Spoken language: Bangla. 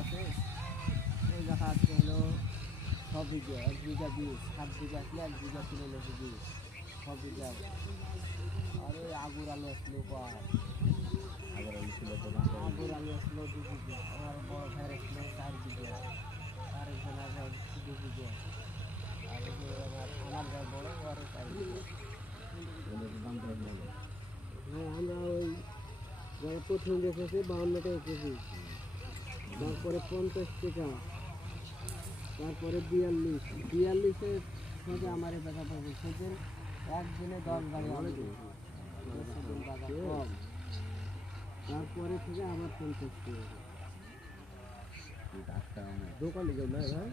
আছে ওই জায়গা আছে হলো 6 বিঘা 1 বিঘা 20 7 বিঘা আসলে 1 বিঘা 3 লোক 20 6 বিঘা আর ওই আগুর আলু আসলো আগুর আলু আসলো 2 বিঘা আমার বড় ভাইয়ের আসলো 4 বিঘা আরেকজন আছে 2 বিঘা আর আমার যা বড় আরও 4 বিঘা। হ্যাঁ আমরা ওই যারা প্রথম দেখেছি 52 টাকা কেজি, তারপরে 50 টাকা, তারপরে 42-এর সাথে আমার বেচা পাবে সেদিন একদিনে 10 গাড়ি আলু সেদিন বাজার কম, তারপরে থেকে আবার 50 টাকা দোকানে গেল না ভাই।